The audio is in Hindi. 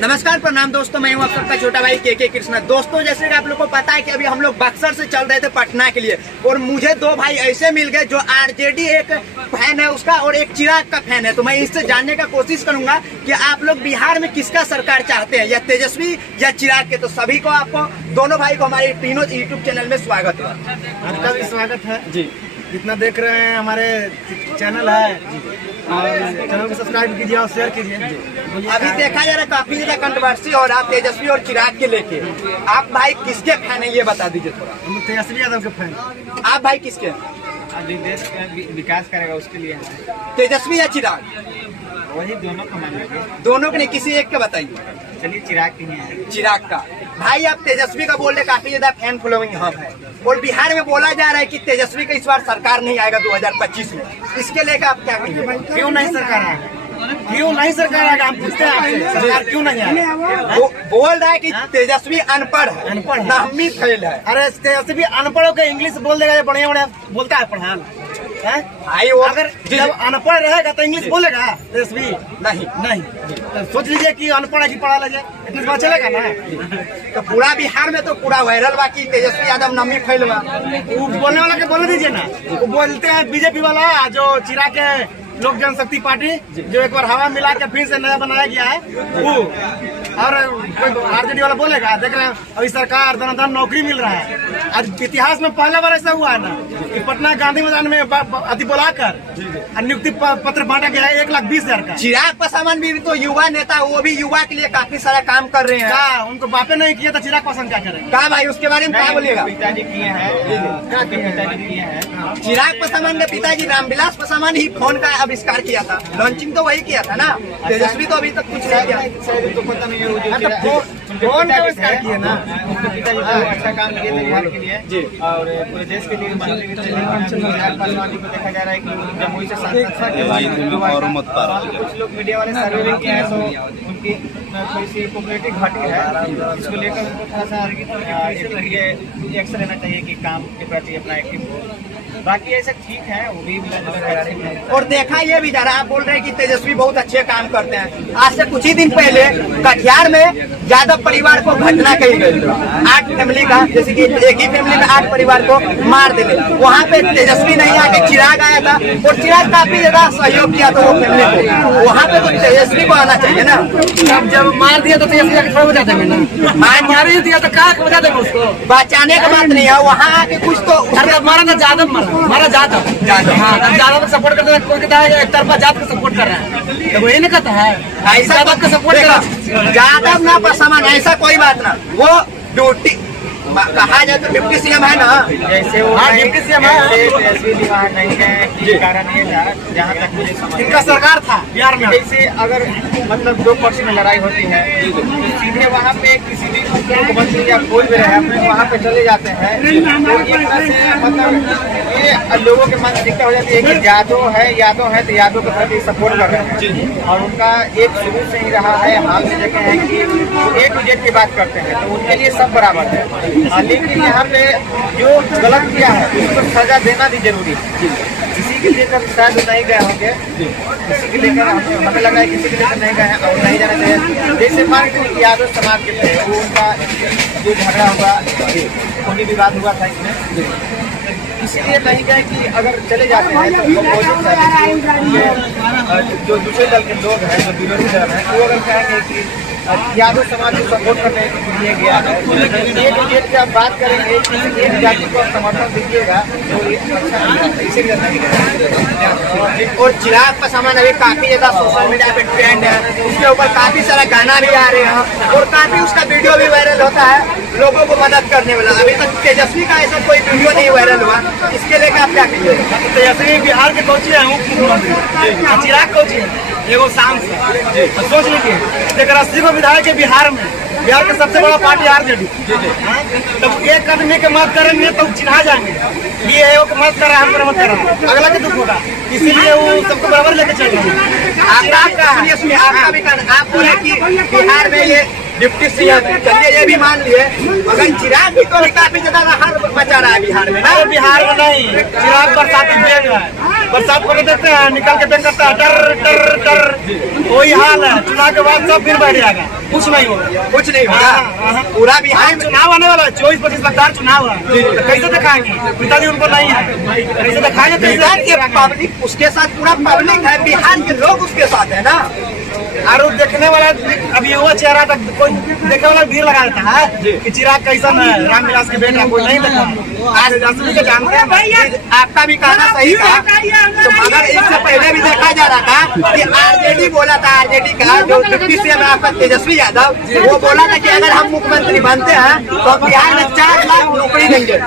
नमस्कार प्रणाम दोस्तों, मैं हूं आप सबका छोटा भाई के कृष्णा। दोस्तों, जैसे कि आप लोगों को पता है कि अभी हम लोग बक्सर से चल रहे थे पटना के लिए और मुझे दो भाई ऐसे मिल गए जो आरजेडी एक फैन है उसका और एक चिराग का फैन है। तो मैं इससे जानने का कोशिश करूंगा कि आप लोग बिहार में किसका सरकार चाहते हैं, या तेजस्वी या चिराग के। तो सभी को, आपको दोनों भाई को हमारे तीनों यूट्यूब चैनल में स्वागत है। आपका भी स्वागत है जी। जितना देख रहे हैं हमारे चैनल है और चैनल को सब्सक्राइब कीजिए और शेयर कीजिए। अभी देखा जा रहा है काफी ज्यादा कंट्रोवर्सी हो रहा है तेजस्वी और चिराग के लेके। आप भाई किसके फैन है ये बता दीजिए थोड़ा। हम तेजस्वी यादव के फैन। आप भाई किसके हैं? अभी देश का विकास करेगा उसके लिए तेजस्वी या चिराग? वही दोनों को मानेंगे। दोनों के नहीं, किसी एक के बताइए। चलिए चिराग की है। चिराग का। भाई आप तेजस्वी का बोल रहे, काफी ज्यादा फैन फॉलोइंग यहाँ है और बिहार में बोला जा रहा है कि तेजस्वी का इस बार सरकार नहीं आएगा 2025 में। इसके लेकर आप क्या कहेंगे? क्यों नहीं सरकार आएगा? क्यों नहीं सरकार आएगा? हम पूछते हैं आपसे, सरकार क्यों नहीं आएगा? बोल रहा है कि तेजस्वी अनपढ़ है, अनपढ़ है, नाहमी फेल है। अरे तेजस्वी अनपढ़ के इंग्लिश बोल देगा, बढ़िया बढ़िया बोलता है पढ़ान। भाई वो अगर जब अनपढ़ रहेगा तो इंग्लिश बोलेगा तेजस्वी? नहीं। तो सोच लीजिए कि अनपढ़ है कि पढ़ा लीजिए, इतनी बात चलेगा ना। तो पूरा बिहार में तो पूरा वायरल बा कि तेजस्वी यादव नामी फेल बा। वो बोलने वाला के बोलने दीजिए ना। वो बोलते हैं बीजेपी वाला जो चिराग के लोक जनशक्ति पार्टी जो एक बार हवा मिला के फिर से नया बनाया गया है वो, और आरजेडी वाला बोलेगा देख रहे हैं अभी सरकार धन नौकरी मिल रहा है। आज इतिहास में पहला बार ऐसा हुआ है ना कि पटना गांधी मैदान में अति बुलाकर नियुक्ति पत्र बांटा गया है 1,20,000 का। चिराग पासवान भी तो युवा नेता, वो भी युवा के लिए काफी सारा काम कर रहे हैं। क्या उनको बापे नहीं किया तो चिराग पासवान क्या करें? क्या भाई उसके बारे में क्या बोलिएगा? पिताजी किए हैं, पिताजी किए हैं। चिराग पासवान के पिताजी रामविलास पासवान ही फोन का आविष्कार किया था, लॉन्चिंग तो वही किया था ना। तेजस्वी तो अभी तक कुछ नहीं किया। शायद तो पता नहीं है वो जो फोन का आविष्कार किए ना। उनके पिताजी तो अच्छा काम किए थे बिहार के लिए और पूरे देश के लिए मंत्री भी थे। लेकिन चिराग पासवान जी को देखा जा रहा है कि जमुई से सांसद कुछ लोग मीडिया वाले सर्वे भी किए हैं तो उनकी थोड़ी सी पॉपुलैरिटी घटी है। इसको लेकर उनको थोड़ा सा एक्शन लेना चाहिए कि काम के प्रति अपना एक्टिव हो। बाकी ऐसे ठीक है, वो भी और देखा ये भी जा रहा है, आप बोल रहे हैं कि तेजस्वी बहुत अच्छे काम करते हैं। आज से कुछ ही दिन पहले कटिहार में यादव परिवार को घटना कही गई, 8 फैमिली का, जैसे कि एक ही फैमिली में 8 परिवार को मार दिले। वहाँ पे तेजस्वी नहीं आके चिराग आया था और चिराग काफी ज्यादा सहयोग किया था वो फैमिली को। वहाँ पे तो तेजस्वी को आना चाहिए ना। जब मार दिया तो तेजस्वी को बचा देंगे ना। मार ही दिया तो कहाँ बचा देंगे उसको? बचाने का बात नहीं है, वहाँ आके कुछ तो मारा ना जादव, मारा जादव। हाँ, जादव को सपोर्ट करते हैं, कोई कहता है एक तरफा जात को सपोर्ट कर रहा है, तो वही नहीं कहता है ऐसा जादव को सपोर्ट कर रहा है। यादव ना पासवान, ऐसा कोई बात ना। वो ड्यूटी कहा जाए तो डिप्टी सीएम है ना, जैसे वो डिप्टी सीएम है। तेजस्वी बिहार नहीं है कि कारण ये था जहाँ तक मुझे समझ इनका सरकार था बिहार में। जैसे अगर मतलब 2 पक्ष में लड़ाई होती है तो सीधे वहाँ पे किसी भी मुख्यमंत्री या कोई भी रहे वहाँ पे चले जाते हैं तो एक तरह से मतलब ये लोगों के मन दिक्कत हो जाती है कि यादव है तो यादव के प्रति सपोर्ट कर रहे हैं और उनका एक शुरू से ही रहा है। हाल में देखे हैं कि A to Z की बात करते हैं तो उनके लिए सब बराबर है। लेकिन यहाँ पे जो गलत किया है उसको सजा देना भी जरूरी है। किसी के लेकर शायद नहीं गए होंगे, किसी के लेकर हमें लगा है किसी के लेकर नहीं गए हैं और नहीं जाना चाहिए। जैसे मान के यादव समाज के थे वो उनका जो झगड़ा हुआ, खूनी विवाद हुआ था इसमें, इसलिए नहीं गए कि अगर चले जाते हैं तो जो दूसरे दल के लोग हैं, जो विरोधी दल हैं, वो अगर कहेंगे कि यादव समाज को सपोर्ट करने के लिए गया है, एक की आप बात करेंगे एक जाति को समर्थन दीजिएगा तो अच्छा इसीलिए नहीं गया। और चिराग पासवान अभी काफी ज्यादा सोशल मीडिया पे ट्रेंड है, उसके ऊपर काफी सारा गाना भी आ रहे हैं और काफी उसका वीडियो भी वायरल होता है लोगों को मदद करने वाला। अभी तक तेजस्वी का ऐसा कोई वीडियो नहीं वायरल हुआ, इसके लेकर आप क्या कहिए? तेजस्वी बिहार के कोची है, मुख्यमंत्री चिराग कोची है एगो शाम से सोच लीजिए। लेकिन 80 को विधायक है बिहार में, बिहार का सबसे बड़ा पार्टी आरजेडी। तो एक आदमी के मत करेंगे तो चिन्हा जाएंगे, ये एक मत कर रहा है, हम मत कर रहा है, अगला के दुख होगा, इसीलिए वो सबको बराबर लेके चल रहे हैं। आपका भी आप बोले कि बिहार में ये डिप्टी सीएम है, चलिए ये भी मान लिए, मगर चिराग भी तो काफी ज्यादा हार मचा रहा है बिहार में ना। अरे बिहार में नहीं, चिराग बरसाती बेग है, बरसात होने देते हैं, निकल के बेग करता है, टर टर टर, वही हाल है। चुनाव के बाद सब फिर बैठ जाएगा, कुछ नहीं होगा, कुछ नहीं होगा। पूरा बिहार में चुनाव आने वाला है, 24-25 लगातार चुनाव है, तो कैसे दिखाएंगे? पिताजी उनको नहीं है, कैसे दिखाएंगे? बिहार के पब्लिक उसके साथ, पूरा पब्लिक है, बिहार के लोग उसके साथ है ना। और देखने वाला अभी वो चेहरा तक कोई देखने वाला भीड़ लगा देता है कि चिराग कैसन है, रामविलास के बेटा, कोई नहीं देखा। आज दसवीं के जानते हैं भैया, आपका भी कहना सही था, तो मगर इससे पहले भी देखा जा रहा था कि आरजेडी बोला था, आरजेडी का जो डिप्टी सीएम है आपका तेजस्वी यादव, वो बोला था कि अगर हम मुख्यमंत्री बनते हैं तो बिहार में 4 लाख नौकरी देंगे।